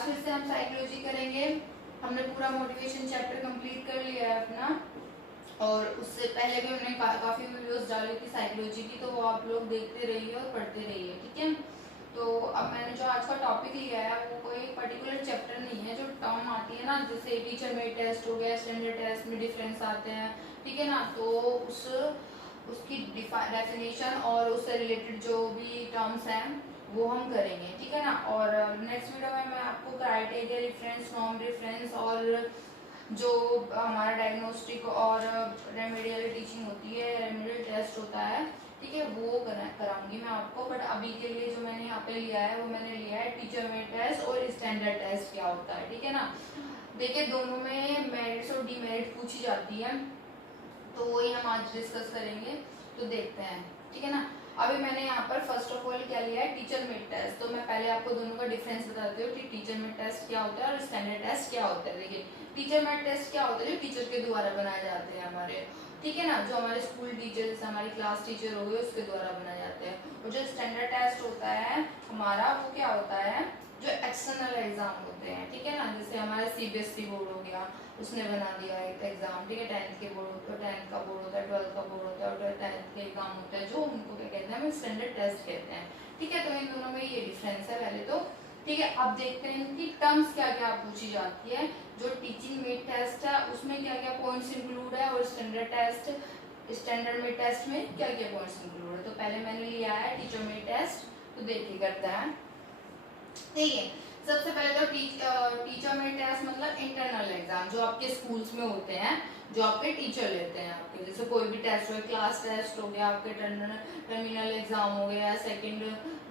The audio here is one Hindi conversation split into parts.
आज फिर से हम साइकोलॉजी करेंगे। हमने पूरा मोटिवेशन चैप्टर कंप्लीट कर लिया है अपना, और उससे पहले भी हमने काफ़ी वीडियोस डाली थी साइकोलॉजी की, तो वो आप लोग देखते रहिए और पढ़ते रहिए, ठीक है। तो अब मैंने जो आज का टॉपिक लिया है वो कोई पर्टिकुलर चैप्टर नहीं है, जो टर्म आती है ना, जैसे टीचर मेड टेस्ट हो गया, स्टैंडर्ड टेस्ट में डिफरेंस आते हैं, ठीक है ना, तो उसकी डेफिनेशन और उससे रिलेटेड जो भी टर्म्स हैं वो हम करेंगे, ठीक है ना। और नेक्स्ट वीडियो में मैं आपको क्राइटेरिया रेफरेंस, नॉर्म रेफरेंस और जो हमारा डायग्नोस्टिक और रेमेडियल टीचिंग होती है, रेमेडियल टेस्ट होता है, ठीक है, वो कराऊंगी मैं आपको। बट अभी के लिए जो मैंने यहाँ पे लिया है वो मैंने लिया है टीचर मेड टेस्ट और स्टैंडर्ड टेस्ट क्या होता है, ठीक है ना। देखिए दोनों में मेरिट्स और डीमेरिट पूछी जाती है, तो वही हम आज डिस्कस करेंगे। तो देखते हैं, ठीक है ना। अभी मैंने यहाँ पर फर्स्ट ऑफ ऑल क्या लिया है, टीचर मेड टेस्ट। तो मैं पहले आपको दोनों का डिफरेंस बताती हूँ कि टीचर मेड टेस्ट क्या होता है और स्टैंडर्ड टेस्ट क्या होता है। देखिए टीचर मेड टेस्ट क्या होता है, जो टीचर के द्वारा बनाए जाते हैं हमारे, ठीक है ना, जो हमारे स्कूल टीचर जैसे हमारी क्लास टीचर हो गए उसके द्वारा बनाए जाते हैं। और जो स्टैंडर्ड टेस्ट होता है हमारा, वो क्या होता है, जो एक्सटर्नल एग्जाम होते हैं, ठीक है ना, जैसे हमारा सीबीएसई बोर्ड हो गया, उसने बना दिया एक एग्जाम, ठीक है, 10th के बोर्ड होता है, 10th का बोर्ड होता है, 12th का बोर्ड होता है, और 10th के एग्जाम होता है, जो उनको क्या कहते हैं, हम स्टैंडर्ड टेस्ट कहते हैं, ठीक है। तो इन दोनों में ये डिफरेंस है पहले तो, ठीक है। अब देखते हैं कि टर्म्स क्या क्या पूछी जाती है। जो टीचिंग मेड टेस्ट है उसमें क्या क्या पॉइंट्स इंक्लूड है, और स्टैंडर्ड मेड टेस्ट में क्या क्या पॉइंट्स इंक्लूड है। तो पहले मैंने लिया है टीचर मेड टेस्ट, तो देखिए करता है, ठीक है। सबसे पहले तो टीचर मेड टेस्ट मतलब इंटरनल एग्जाम जो आपके स्कूल्स में होते हैं, जो आपके टीचर लेते हैं आपके, जैसे कोई भी टेस्ट हो, क्लास टेस्ट हो गया, आपके टर्मिनल एग्जाम हो गया, सेकंड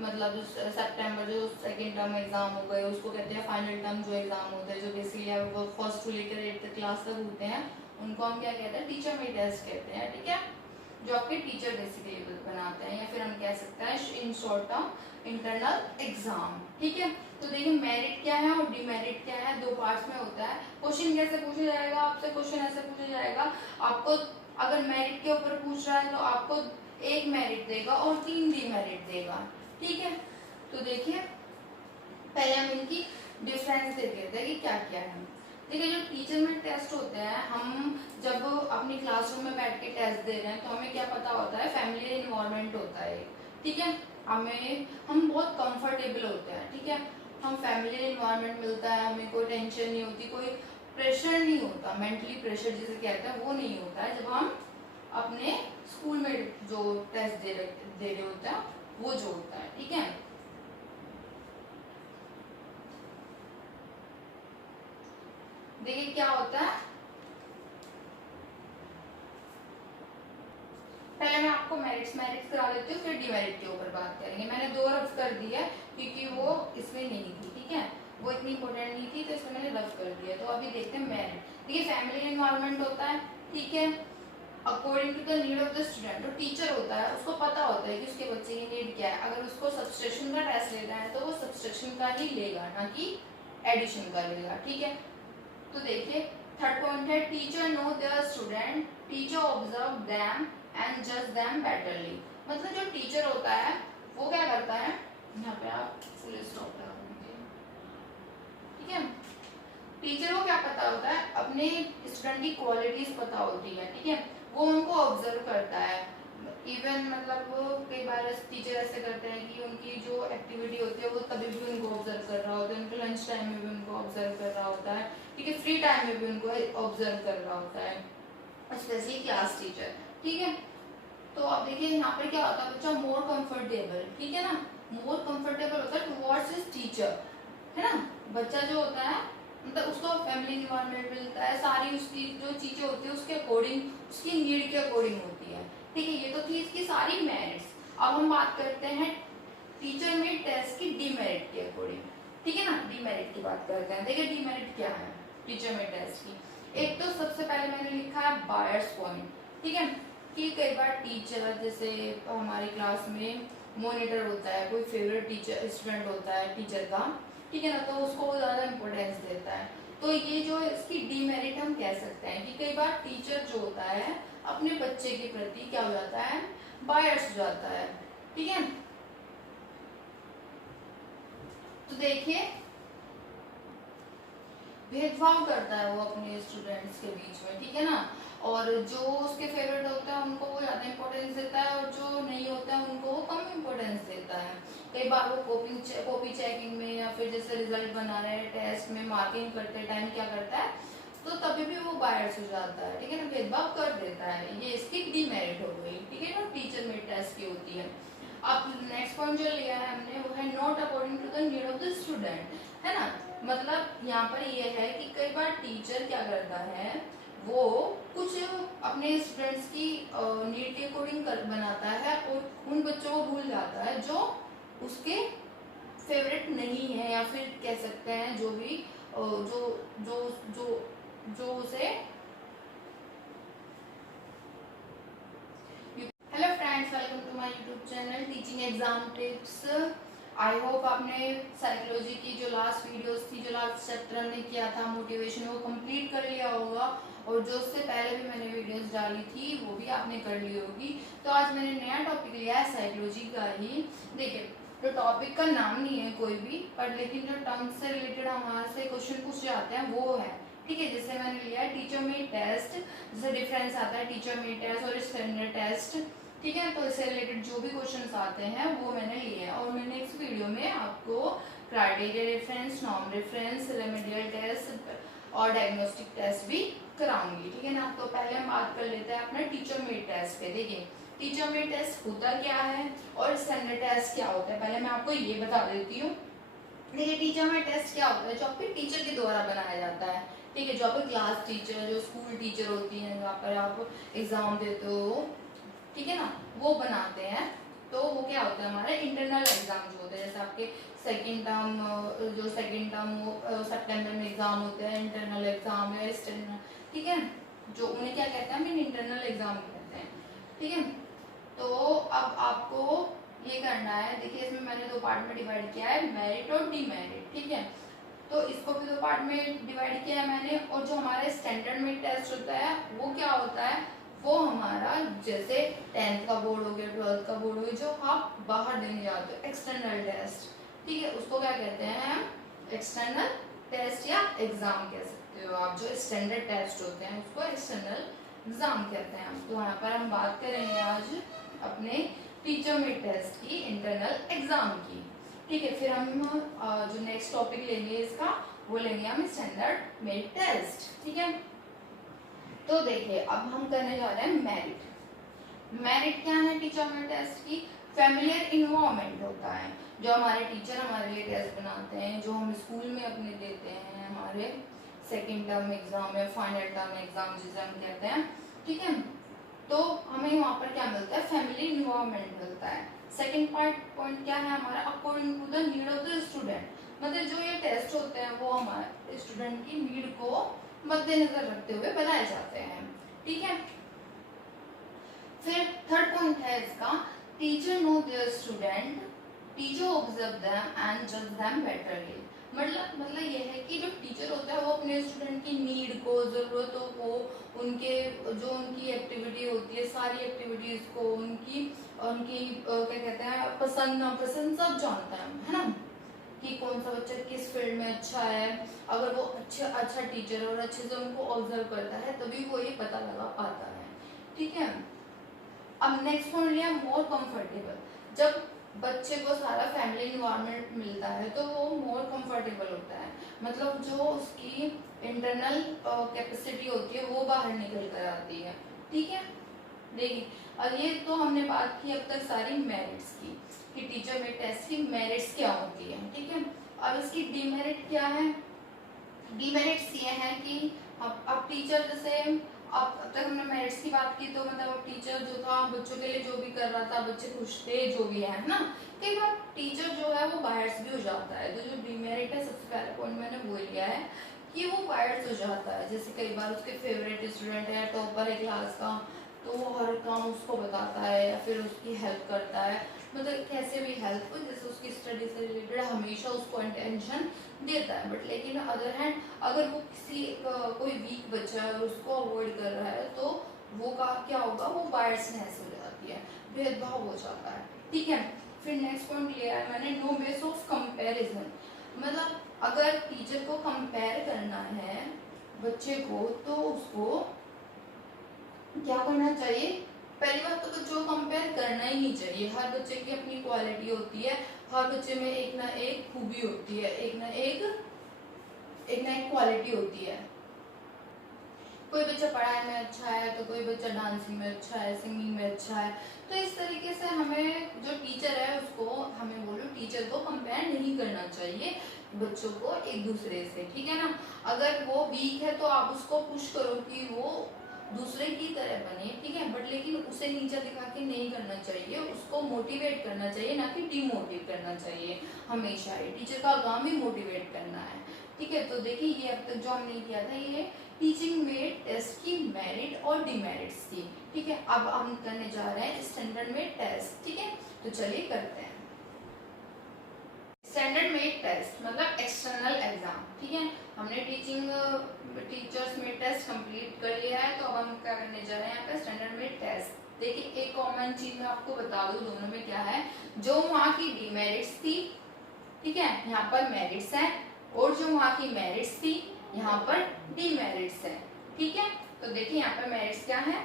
मतलब सितंबर जो सेकंड टर्म एग्जाम हो गए उसको कहते हैं फाइनल टर्म जो एग्जाम होते हैं, जो बेसिकली वो फर्स्ट टू लेकर 8th क्लास तक होते हैं, उनको हम क्या कहते हैं, टीचर मेड टेस्ट कहते हैं, ठीक है, जो आपके टीचर बेसिकली बनाते हैं, या फिर हम कह सकते हैं in short term internal exam, ठीक है। तो देखिए मेरिट क्या है और डिमेरिट क्या है, दो पार्ट्स में होता है। क्वेश्चन कैसे पूछा जाएगा आपसे, क्वेश्चन ऐसे पूछा जाएगा, आपको अगर मेरिट के ऊपर पूछ रहा है तो आपको 1 मेरिट देगा और 3 डिमेरिट देगा, ठीक है। तो देखिए पहले हम इनकी डिफरेंस देख लेते हैं कि क्या क्या है। देखिए जो टीचर में टेस्ट होते हैं, हम जब अपनी क्लासरूम में बैठ के टेस्ट दे रहे हैं तो हमें क्या पता होता है, फैमिली इन्वायरमेंट होता है, ठीक है, हम बहुत कंफर्टेबल होते हैं, ठीक है, हम फैमिली इन्वायरमेंट मिलता है, हमें कोई टेंशन नहीं होती, कोई प्रेशर नहीं होता, मेंटली प्रेशर जिसे कहते हैं वो नहीं होता है जब हम अपने स्कूल में जो टेस्ट दे रहे होते हैं वो जो होता है, ठीक है। देखिए क्या होता है, पहले मैं आपको मेरिट्स करा देती हूँ, फिर डिमेरिट के ऊपर बात करेंगे। मैंने 2 रफ कर दी है क्योंकि वो इसमें नहीं थी, ठीक है, वो इतनी इंपॉर्टेंट नहीं थी तो इसमें मैंने रफ कर दिया। तो अभी देखते हैं मेरिट। देखिए फैमिली एनवायरनमेंट होता है, ठीक है, according to the need of the student. जो टीचर होता है उसको पता होता है कि उसके बच्चे की नीड क्या है, अगर उसको सब्सट्रैक्शन का टेस्ट लेना है तो वो सब्सट्रैक्शन का ही लेगा, ना कि एडिशन का लेगा, ठीक है। तो देखिए थर्ड पॉइंट है teacher know their student, teacher observe them and जज देम बेटरली। मतलब जो टीचर होता है वो क्या करता है, यहाँ पे आप फुल स्टॉप लगा दीजिए, ठीक है। टीचर को क्या पता होता है, अपने स्टूडेंट की क्वालिटीज पता होती है, ठीक है, वो उनको ऑब्जर्व करता है। इवन मतलब वो कई बार टीचर ऐसे करते हैं कि उनकी जो एक्टिविटी होती है वो तभी भी उनको ऑब्जर्व कर रहा होता है, उनके लंच टाइम में भी उनको ऑब्जर्व कर रहा होता है, ठीक है, फ्री टाइम में भी उनको ऑब्जर्व कर रहा होता है, स्पेशली क्लास टीचर, ठीक है। तो अब देखिए यहाँ पर क्या होता है, बच्चा मोर कंफर्टेबल, ठीक है ना, मोर कंफर्टेबल होता है टुवर्ड्स हिज टीचर, है ना। बच्चा जो होता है मतलब उसको फैमिली इन्वायरमेंट मिलता है, सारी उसकी जो चीजें होती है उसके अकॉर्डिंग, उसकी नीड के अकॉर्डिंग होती है, ठीक है। ये तो थी इसकी सारी मेरिट्स। अब हम बात करते हैं टीचर में टेस्ट की डीमेरिट के अकॉर्डिंग, ठीक है ना, डीमेरिट की बात करते हैं। देखिए डीमेरिट क्या है टीचर में टेस्ट की। एक तो सबसे पहले मैंने लिखा है बायर्स पॉइंट, ठीक है, कि कई बार टीचर जैसे हमारी क्लास में मॉनिटर होता है, कोई फेवरेट टीचर स्टूडेंट होता है टीचर का, ठीक है ना, तो उसको वो ज्यादा इंपॉर्टेंस देता है। तो ये जो इसकी डीमेरिट हम कह सकते हैं कि कई बार टीचर जो होता है अपने बच्चे के प्रति क्या हो जाता है, बायर्स हो जाता है, ठीक है। तो देखिए भेदभाव करता है वो अपने स्टूडेंट्स के बीच में, ठीक है ना। और जो उसके फेवरेट होता है उनको वो ज़्यादा इंपॉर्टेंस देता है, और जो नहीं होता है उनको वो कम इंपॉर्टेंस देता है। कई बार वो कॉपी चेकिंग में या फिर जैसे रिजल्ट बना रहे हैं, टेस्ट में मार्किंग करते टाइम क्या करता है, तो तभी भी वो बायर्स हो जाता है, ठीक है ना, भेदभाव कर देता है। ये इसकी डीमेरिट हो गई, ठीक है ना, टीचर मेड टेस्ट की होती है। अब नेक्स्ट पॉइंट जो लिया है हमने वो है not according to the need of the student, है ना। मतलब यहाँ पर ये है कि कई बार टीचर क्या करता है, वो कुछ अपने स्टूडेंट्स की नीड के अकॉर्डिंग बनाता है, और उन बच्चों को भूल जाता है जो उसके फेवरेट नहीं है, या फिर कह सकते हैं जो भी जो जो जो जो उसे। Hello friends, welcome to my YouTube channel teaching exam tips. I hope आपने साइकोलॉजी की जो लास्ट वीडियोस थी, जो लास्ट चैप्टर हमने किया था मोटिवेशन, वो कंप्लीट कर लिया होगा, और जो उससे पहले भी मैंने वीडियोस डाली थी वो भी आपने कर ली होगी। तो आज मैंने नया टॉपिक लिया है साइकोलॉजी का ही। देखिए, तो टॉपिक का नाम नहीं है कोई भी, पर लेकिन जो टर्म से रिलेटेड हमारे से क्वेश्चन पूछ जाते हैं वो है, ठीक है। जैसे मैंने लिया है टीचर मेड टेस्ट, जैसे डिफरेंस आता है टीचर मेड टेस्ट और स्टैंडर्ड टेस्ट, ठीक है। तो इससे रिलेटेड जो भी क्वेश्चंस आते हैं वो मैंने लिए हैं, और मैंने इस वीडियो में आपको criteria reference, norm reference, remedial test और डायग्नोस्टिक टेस्ट भी कराऊंगी, ठीक है ना। तो पहले हम बात कर लेते हैं अपने टीचर मेड टेस्ट पे। देखिए, टीचर मेड टेस्ट होता क्या है और स्टैंडर्ड टेस्ट क्या होता है, पहले मैं आपको ये बता देती हूँ। देखिए, टीचर मेड टेस्ट क्या होता है, जो आपके टीचर के द्वारा बनाया जाता है, ठीक है। जो आपके क्लास टीचर, जो स्कूल टीचर होती हैं, जहाँ पर आप एग्जाम देते हो, ठीक है ना, वो बनाते हैं। तो वो क्या होता है, हमारे इंटरनल एग्जाम जो होते हैं, जैसे आपके सेकंड टर्म वो सितंबर में एग्जाम होते हैं, इंटरनल एग्जाम या एक्सटर्नल, ठीक है, जो उन्हें क्या कहते हैं, हम इंटरनल एग्जाम कहते हैं, ठीक है। तो अब आपको ये करना है, देखिए इसमें मैंने दो पार्ट में डिवाइड किया है, मेरिट और डीमेरिट, ठीक है। तो इसको भी दो पार्ट में डिवाइड किया है मैंने। और जो हमारे स्टैंडर्ड मेड टेस्ट होता है वो क्या होता है, वो हमारा जैसे 10th का बोर्ड हो गया, 12th का बोर्ड हो गया, जो आप बाहर देने जाते हो, एक्सटर्नल टेस्ट, ठीक है, उसको क्या कहते हैं, एक्सटर्नल टेस्ट या एग्जाम कह सकते हो आप। जो स्टैंडर्ड टेस्ट होते हैं उसको एक्सटर्नल एग्जाम कहते हैं। तो यहाँ पर हम बात करेंगे आज अपने टीचर मेड टेस्ट की, इंटरनल एग्जाम की, ठीक है। फिर हम जो नेक्स्ट टॉपिक लेंगे इसका, वो लेंगे हम स्टैंडर्ड मेड टेस्ट, ठीक है। तो देखिए, अब हम करने जा रहे हैं मेरिट। मेरिट क्या है टीचर मेड टेस्ट की, फैमिलियर इन्वायरमेंट होता है। जो हमारे टीचर हमारे लिए टेस्ट बनाते हैं, जो हम स्कूल में अपने देते हैं, हमारे सेकेंड टर्म एग्जाम या फाइनल टर्म एग्जाम जिसे हम कहते हैं, ठीक है। तो हमें वहाँ पर क्या मिलता है, फैमिली इन्वायरमेंट मिलता है। सेकेंड पॉइंट क्या है हमारा, according to the need of the student. मतलब जो ये टेस्ट होते हैं वो हमारे स्टूडेंट की नीड को मद्देनजर रखते हुए बनाए जाते हैं, ठीक है। फिर थर्ड पॉइंट है इसका, teacher know their student, teacher observe them and जज देम बेटरली। मतलब ये है कि जो टीचर होता है वो अपने स्टूडेंट की नीड को, जरूरतों को, उनके जो उनकी एक्टिविटी होती है, सारी एक्टिविटीज को, उनकी उनकी क्या कहते हैं, पसंद नापसंद सब जानता है ना, कि कौन सा बच्चा किस फील्ड में अच्छा है। अगर वो अच्छा टीचर और अच्छे से उनको ऑब्जर्व करता है तभी वो ये पता लगा पाता है, ठीक है। अब नेक्स्ट पॉइंट लिया, मोर कंफर्टेबल। जब बच्चे को सारा फैमिली इन्वायरमेंट मिलता है तो वो मोर कंफर्टेबल होता है, मतलब जो उसकी इंटरनल कैपेसिटी होती है वो बाहर निकल कर आती है, ठीक है। देखिए, अब ये तो हमने बात की अब तक सारी मेरिट्स की, कि टीचर मेड टेस्ट की मेरिट्स क्या होती है, ठीक है। अब इसकी डीमेरिट क्या है, डीमेरिट्स ये है कि अब टीचर जैसे अब तक हमने मेरिट्स की बात की, तो मतलब अब टीचर जो था बच्चों के लिए जो भी कर रहा था, बच्चे खुश थे, जो भी है ना। कई बार टीचर जो है वो बायर्स भी हो जाता है। तो जो डीमेरिट है, सबसे पहला पॉइंट मैंने वो लिया है कि वो बायर्स हो जाता है। जैसे कई बार उसके फेवरेट स्टूडेंट है, टॉपर है क्लास का, तो वो हर काम उसको बताता है या फिर उसकी हेल्प करता है, मतलब कैसे भी हेल्प, जैसे उसकी स्टडी से रिलेटेड हमेशा उसको अटेंशन देता है। बट लेकिन अदर हैंड अगर वो किसी कोई वीक बच्चा है और उसको अवॉइड कर रहा है, तो वो का क्या होगा, वो बायसनेस हो जाती है, भेदभाव हो जाता है, ठीक है। फिर नेक्स्ट पॉइंट लिया है मैंने, नो बेस ऑफ कंपैरिजन। मतलब अगर टीचर को कंपेयर करना है बच्चे को, तो उसको क्या करना चाहिए? पहली बात तो बच्चों को कंपेयर करना ही नहीं चाहिए। हर बच्चे की अपनी क्वालिटी होती है, हर बच्चे में एक ना एक खूबी होती है, एक ना एक क्वालिटी होती है। कोई बच्चा पढ़ाई में अच्छा है तो कोई बच्चा डांसिंग में अच्छा है, सिंगिंग में अच्छा है। तो इस तरीके से हमें जो टीचर है उसको, हमें बोलो टीचर को कंपेयर नहीं करना चाहिए बच्चों को एक दूसरे से, ठीक है ना। अगर वो वीक है तो आप उसको पुश करो कि वो दूसरे की तरह बने, ठीक है, बट लेकिन उसे नीचा दिखा के नहीं करना चाहिए, उसको मोटिवेट करना चाहिए, ना कि डिमोटिवेट करना चाहिए। हमेशा ये टीचर का काम ही मोटिवेट करना है, ठीक है। तो देखिए ये अब तक जो हमने किया था ये टीचिंग में टेस्ट की मेरिट और डिमेरिट्स थी, ठीक है। अब हम करने जा रहे हैं स्टैंडर्ड में टेस्ट, ठीक है। तो चलिए करते हैं। स्टैंडर्ड में टेस्ट मतलब एक्सटर्नल एग्जाम, ठीक है। हमने टीचर्स में टेस्ट कंप्लीट कर लिया है, तो अब हम क्या करने जा रहे हैं यहाँ पे स्टैंडर्ड में टेस्ट। देखिए एक कॉमन चीज मैं आपको बता दूं दोनों में क्या है। जो वहाँ की डिमेरिट्स थी, ठीक है, यहाँ पर मेरिट्स है, और जो वहाँ की मेरिट्स थी यहाँ पर डिमेरिट्स है, ठीक है। तो देखिए यहाँ पर मेरिट्स क्या है,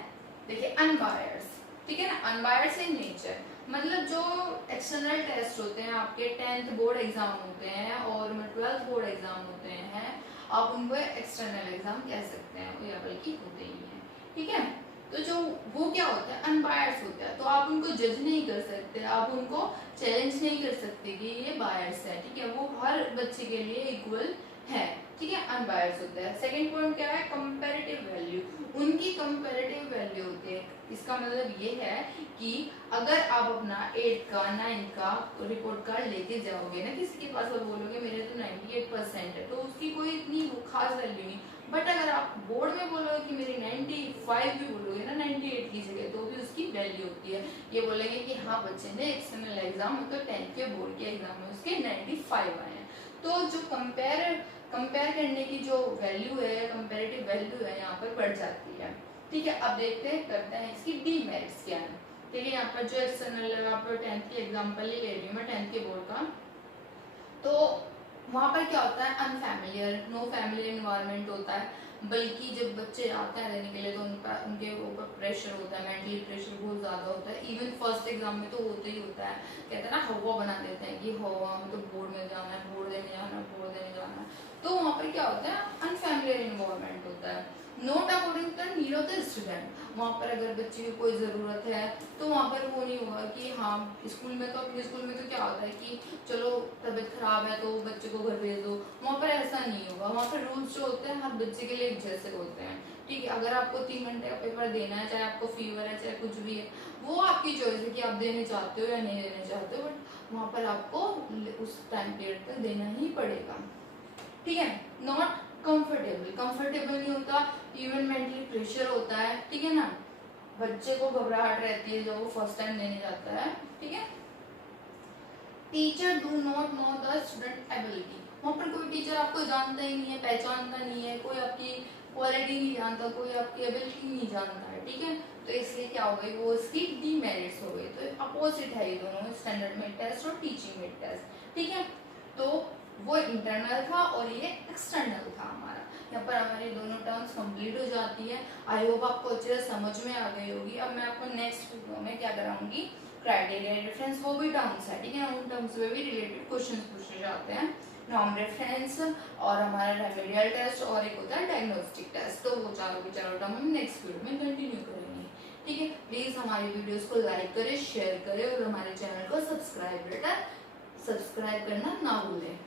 देखिए अनबायस्ड, ठीक है ना, अनबायस्ड इन नेचर। मतलब जो एक्सटर्नल टेस्ट होते हैं आपके 10th बोर्ड एग्जाम होते हैं और 12th बोर्ड एग्जाम होते हैं, आप उनको एक्सटर्नल एग्जाम कह सकते हैं, या बल्कि होते ही हैं, ठीक है। तो जो वो क्या होता है, अनबायस्ड होता है, तो आप उनको जज नहीं कर सकते, आप उनको चैलेंज नहीं कर सकते कि ये बायस्ड है, ठीक है। वो हर बच्चे के लिए इक्वल है, ठीक है, अनबायस्ड होता है। सेकंड पॉइंट क्या है, कंपैरेटिव वैल्यू, उनकी कंपैरेटिव वैल्यू होती है। इसका मतलब ये है कि अगर आप अपना 8th का 9th का रिपोर्ट कार्ड लेके जाओगे ना किसी के पास और बोलोगे मेरे तो 98% है, तो उसकी कोई इतनी खास वैल्यू नहीं। बट अगर आप बोर्ड में बोलोगे कि मेरी 95 भी बोलोगे ना 98 की जगह, तो भी उसकी वैल्यू होती है। ये बोलेंगे कि हाँ बच्चे ने एक्सटर्नल एग्जाम मतलब 10th के बोर्ड के एग्जाम में उसके 95 आए हैं। तो जो कंपेयर करने की जो वैल्यू है, कंपेरेटिव वैल्यू है, यहाँ पर बढ़ जाती है, ठीक है। अब देखते हैं करते हैं इसकी डीमेरिट्स क्या है। ठीक है, यहाँ पर जो एक्सटर्नल यहाँ पर 10th की एग्जांपल ही ले रही हूँ मैं 10th के बोर्ड का। तो वहाँ पर क्या होता है, अनफैमिलियर, नो फैमिली एनवायरनमेंट होता है। बल्कि जब बच्चे आते हैं रहने के लिए तो उनके ऊपर प्रेशर होता है, मेंटली प्रेशर बहुत ज़्यादा होता है। इवन फर्स्ट एग्जाम में तो होता ही होता है, कहते हैं ना हवा बना देते हैं कि हवा में तो बोर्ड में जाना है, बोर्ड देने जाना है, बोर्ड देने जाना है। तो वहाँ पर क्या होता है, अनफैमिलियर इन्वायरमेंट होता है, not according to the need of the student. वहाँ पर अगर बच्चे की कोई ज़रूरत है तो वहाँ पर वो नहीं होगा कि हाँ स्कूल में तो, अपने स्कूल में तो क्या होता है कि चलो तबीयत खराब है तो बच्चे को घर भेज दो। वहाँ पर ऐसा नहीं होगा, वहाँ पर रूल्स जो होते हैं हर बच्चे के लिए एक जैसे होते हैं, ठीक है। अगर आपको 3 घंटे का पेपर देना है, चाहे आपको फीवर है चाहे कुछ भी है, वो आपकी चॉइस है कि आप देने चाहते हो या नहीं देने चाहते हो, बट वहाँ पर आपको उस टाइम पीरियड तक देना ही पड़ेगा, ठीक है। नॉट कंफर्टेबल नहीं होता, इवन मेंटली प्रेशर होता है, ठीक है ना। बच्चे को घबराहट रहती है जब वो फर्स्ट टाइम देने जाता है, ठीक है। Teacher do not know the student ability, वहाँ पर कोई टीचर आपको जानता ही नहीं है, पहचानता नहीं है, कोई आपकी क्वालिटी नहीं जानता, कोई आपकी एबिलिटी नहीं जानता है, ठीक है। तो इसलिए क्या हो गई, वो इसकी डीमेरिट्स हो गई। तो अपोजिट है ये दोनों, स्टैंडर्ड मिड टेस्ट और टीचिंग मिड टेस्ट, ठीक है। तो वो इंटरनल था और ये एक्सटर्नल था हमारा। यहाँ पर हमारी दोनों टर्म्स कंप्लीट हो जाती है। आई होप आपको अच्छे से समझ में आ गई होगी। अब मैं आपको नेक्स्ट वीडियो में क्या कराऊंगी, क्राइटेरिया रेफरेंस, वो भी टर्म्स है, ठीक है, उन टर्म्स में भी रिलेटेड क्वेश्चन पूछे जाते हैं। नॉर्म रेफरेंस और हमारा रेमेडियल टेस्ट और एक होता है डायग्नोस्टिक टेस्ट। तो वो चारों टर्म हम नेक्स्ट वीडियो में कंटिन्यू करेंगे, ठीक है। प्लीज हमारी वीडियोस को लाइक करें, शेयर करें और हमारे चैनल को सब्सक्राइब करना ना भूलें।